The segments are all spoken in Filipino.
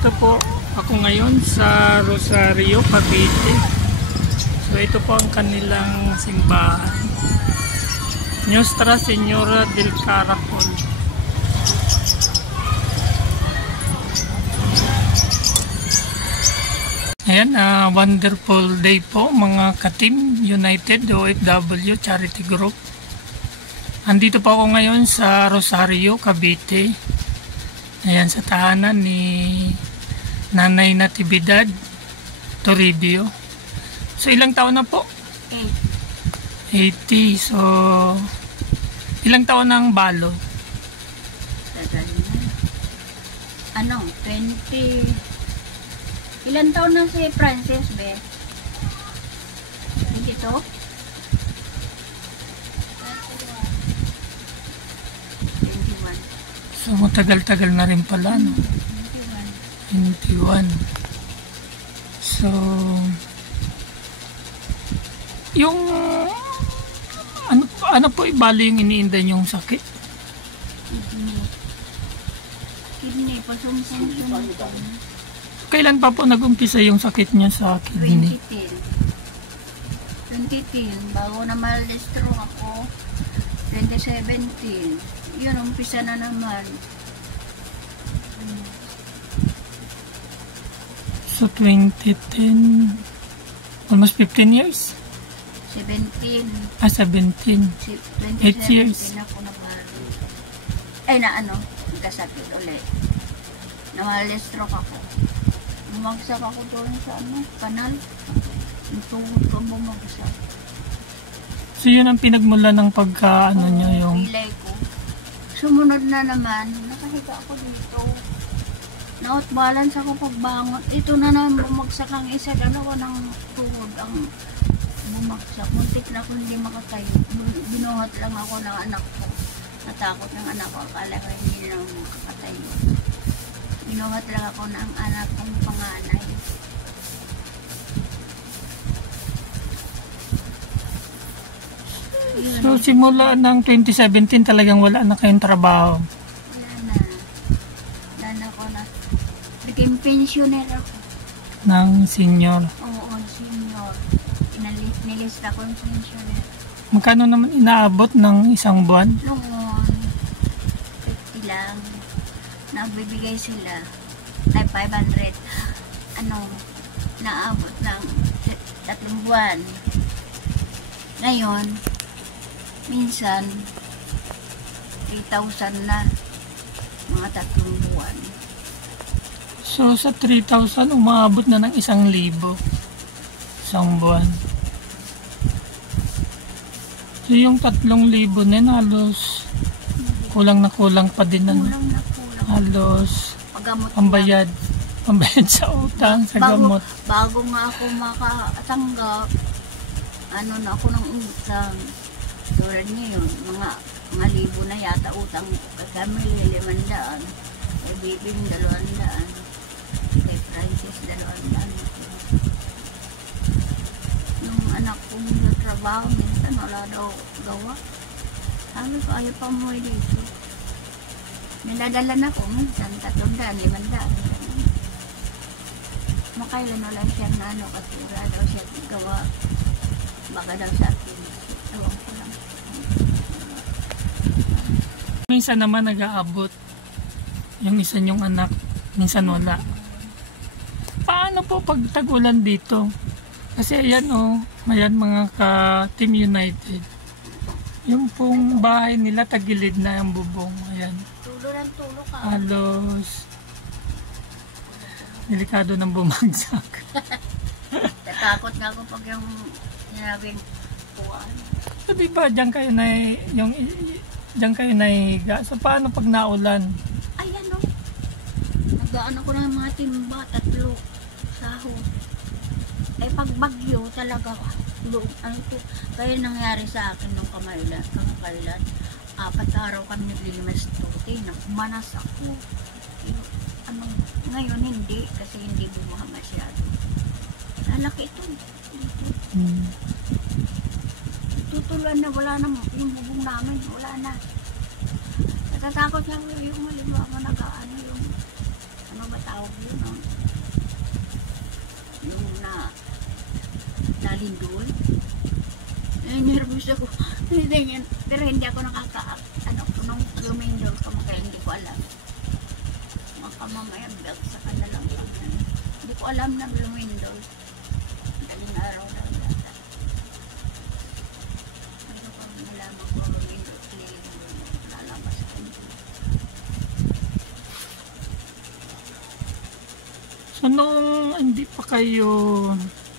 nandito po ako ngayon sa Rosario, Cavite. So ito po ang kanilang simbahan, Nuestra Señora del Caracol. Ayan, wonderful day po mga ka-Team United OFW Charity Group. Andito po ako ngayon sa Rosario, Cavite. Ayan, sa tahanan ni Nanay Natividad Toribio. So ilang taon na po? 80. So ilang taon na ang balo? Tagal na. 20. Ilang taon na si Francis, be? Dito? 21. So matagal-tagal na rin pala, no? 21. So yung ano po ibali yung iniinda yung sakit? Kidney, pasumsum. Kailan pa po nag-umpisa yung sakit niya sa kidney? 2010, bago na mal-stroke ako. 2017, yun, umpisa na naman. So 2010, almost 15 years? 17. 17. 8 years. Ako nabalo. Nagkasakit ulit. Namal-stroke ako. Bumagsak ako doon sa kanal. Tungod ko bumagsak. So yun ang pinagmula ng pagka niyo yung... Pilay ko. Sumunod na naman, nakahiga ako dito. Out balance ako pagbangon. Ito na naman bumagsak ang isa. Dalawa ng tuhod ang bumagsak. Muntik na ako hindi makatayo. Binuhat lang ako ng anak ko. Natakot ng anak ko. Akala ko hindi na makatayo. Binuhat lang ako ng anak kong panganay. So simula ng 2017 talagang wala na kayong trabaho? Wala na. Wala na ako na. Naging pensioner ako. Ng senior? Oo, senior. Nilista ko yung pensioner. Magkano naman inaabot ng isang buwan? Noon, 50 lang. Nagbibigay sila. Ay, 500. Naabot ng 3 buwan. Ngayon, minsan 3,000 na, mga 3 buwan. So sa 3,000 umaabot na ng 1,000 isang buwan. So yung 3,000 na yun, halos kulang na kulang pa din na, Kulang na kulang. halos Pagamot pambayad sa utang, sa gamot. Bago nga ako makatanggap, na ako ng utang. Tulad ngayon, mga libo na yata utang. Kami 500, kay Bibing 200, kay Francis 200. Yung anak kong nagtrabaho, minsan wala daw gawa. Sabi ko, ayaw pa mo dito. Niladala na ko minsan, 300, 500. Makailan wala siya na kasi wala daw siya gawa. Baka daw sa akin. Ewan ko lang. Minsan naman nag-aabot yung isa niyong anak, minsan wala. Paano po pag tag-ulan dito? Kasi ayan ayan mga ka-Team United. Yung pong bahay nila tagilid na yung bubong. Ayan. Tulo ng tulo ka. Halos delikado ng bumagsak. Natakot nga ako pag yung sinabing kuwan. So diba diyan kayo nahiga. So paano pag naulan? Ay nagdaan ako ng mga timba, 3 sahod. Ay pag bagyo talaga kaya nangyari sa akin nung kamakailan 4 araw kami naglilimas tuti, manas ako. Ngayon hindi, kasi hindi bumuha masyado. Lalaki ito. Tutulan na, wala na yung bubong namin, wala na. Natatakot niya yung halimbawa nag-ano yung tawag yun, no? Yung nalindol. Nervous ako. Pero hindi ako nung lumindol ko, kaya hindi ko alam. Baka mamaya sa kanilang lang. Hindi ko alam na lumindol. Daling araw lang yata. Ano ko nalaman ko lumindol, lalabas ko. So noong hindi pa kayo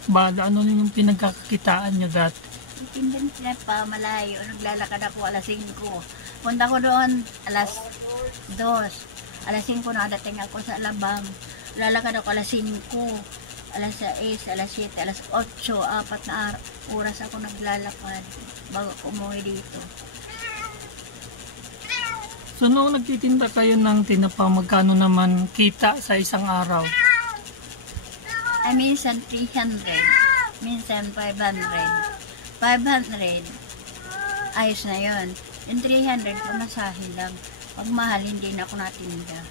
bala, ano yung pinagkakakitaan nyo dati? Tindan sila pa malayo. Naglalakad ako alas 5. Punta ko doon alas 2. Alas 5 nadating ako sa Alabang. Lalakad ako alas 5. Alas 6, alas 7, alas 8. 4 na oras ako naglalakad bago umuwi dito. So noong nagtitinda kayo ng tinapa, magkano naman kita sa isang araw? Ay, minsan 300. Minsan 500. 500, ayos na yun. Yung 300, pamasahe lang. Pag mahal, hindi na ako natinda.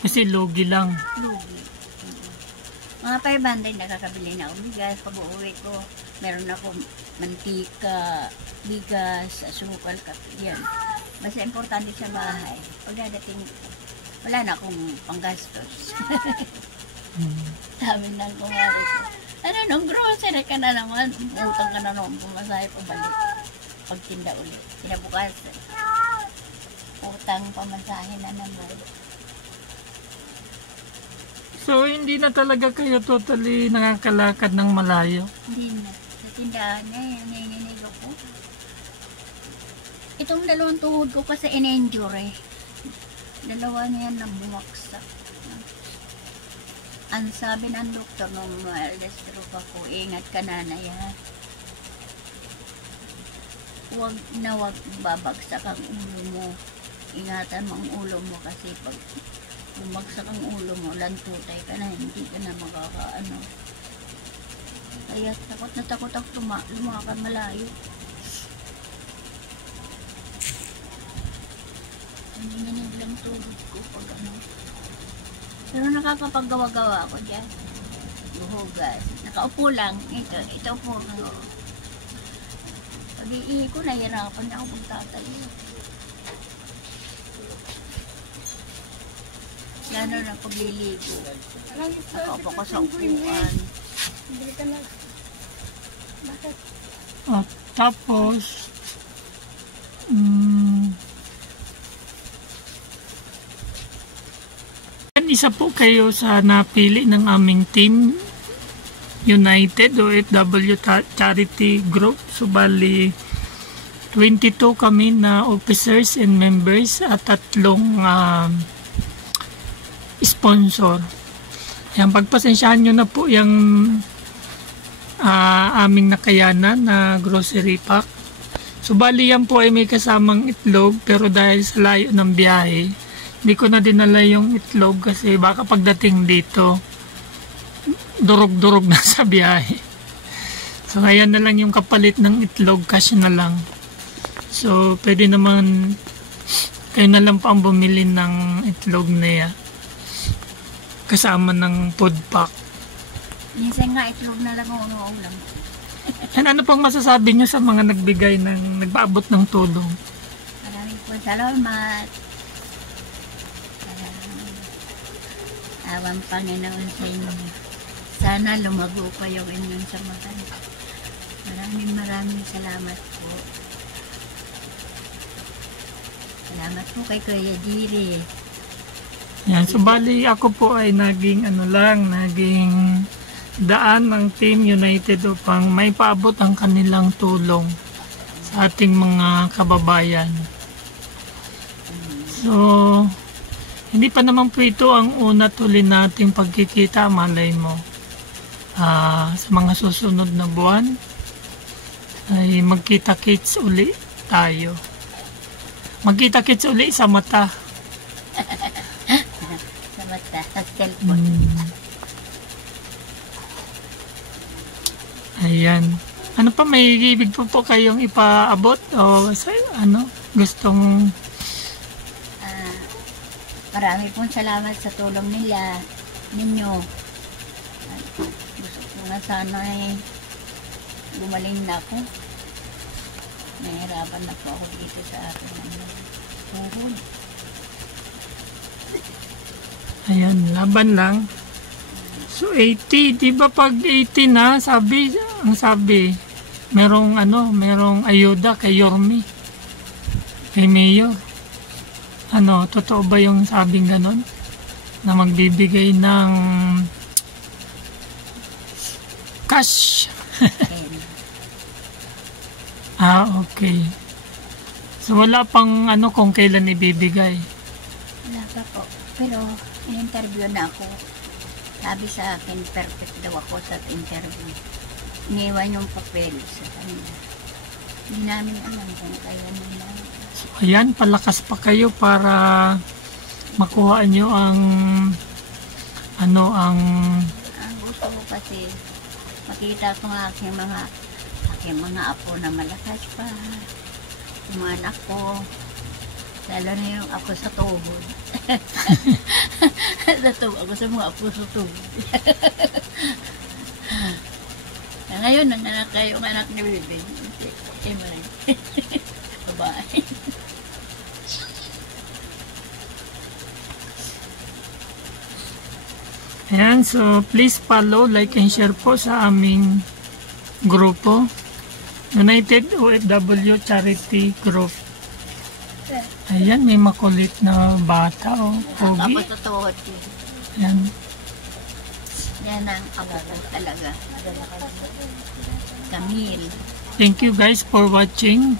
Kasi lugi lang. Lugi. Mga 500, nakakabili na ako bigas. Pag uuwi ko, meron ako mantika, bigas, asukal, kape, yan. Basta importante sa bahay. Pag dadating, wala na akong panggastos. Sabi ng kumari ko, ano nung grocery ka na naman, utang ka na naman, pumasahe pabalik. Pagtinda ulit. Kinabukasan. Utang, pamasahe na naman. So hindi na talaga kayo totally nakakalakad ng malayo? Hindi na. Sa tindahan na yan, nininig ako. Itong dalawang tuhod ko kasi in-injure eh. Dalawa niyan na bumaksak. Ang sabi ng doktor nung stroke ako, ingat ka na yan. Huwag babagsak ang ulo mo. Ingatan mo ang ulo mo kasi pag bumagsak ang ulo mo, lantutay ka na, hindi ka na makakaano. Kaya takot ako lumakad malayo. Nanginginig lang tulog ko pag ano. Pero nakakapaggawa-gawa ako dyan. Buhugas. Nakaupo lang. Ito po. Pag-iihi ko, nahihirapan na ako magtatayo. Lalo na pagliligo. Nakaupo ko sa upuan. At tapos, isa po kayo sa napili ng aming team United OFW Charity Group. So bali 22 kami na officers and members at 3 sponsor. Yan, pagpasensyahan nyo na po yung aming nakayanan na grocery pack. So bali yan po ay may kasamang itlog, pero dahil sa layo ng biyahe, hindi ko na dinala yung itlog kasi baka pagdating dito durog-durog na sa biyahe. So ayan na lang yung kapalit ng itlog, cash na lang. So pwede naman kayo na lang pa ang bumili ng itlog na yan kasama ng food pack. Minsan nga itlog na lang ang ulam. And ano pang masasabi nyo sa mga nagpaabot ng tulong? Maraming po salamat. Awang Panginoon sa inyo. Sana lumago pa yung inyong samahan. Maraming salamat po. Salamat po kay Kuya Jiri. Yan, so bali ako po ay naging daan ng Team United upang may paabot ang kanilang tulong sa ating mga kababayan. So, hindi pa naman po ito ang una tuloy nating pagkikita, malay mo. Sa mga susunod na buwan ay magkita-kits uli tayo. Magkita-kits uli sa mata. Sa mata, sa cellphone. Ayan. Ano pa, may ibig po kayong ipaabot o ano, gustong Marami pong salamat sa tulong ninyo. At gusto ko na sana gumaling na ako. Nahihirapan na po ako dito sa akin. Tuhod. Ayan, laban lang. So 80, di ba pag 80 na, ang sabi, merong ayuda kay Yorme, kay Mayor. Totoo ba yung sabing ganon? Na magbibigay ng cash? Okay. So wala pang kung kailan ibibigay. Wala pa po. Pero in-interview na ako. Sabi sa akin, perfect daw ako sa interview. Iniwan yung papel sa kanila. Hindi namin alam kung kailan nila. So ayan, palakas pa kayo para makuha nyo ang Ang gusto ko kasi makita ko ang aking mga apo na malakas pa. Yung mga anak ko. Lalo na yung ako sa tuhod. Ako sa mga apo sa tuhod. Ngayon, nanganak kayo ang anak ni Bibi. Eman. Bye-bye. Ayan, so please follow, like, and share po sa aming grupo. United OFW Charity Group. Ayan, may makulit na bata, pogi. Ako sa tuhod. Ayan. Yan ang ako talaga. Camille. Thank you guys for watching.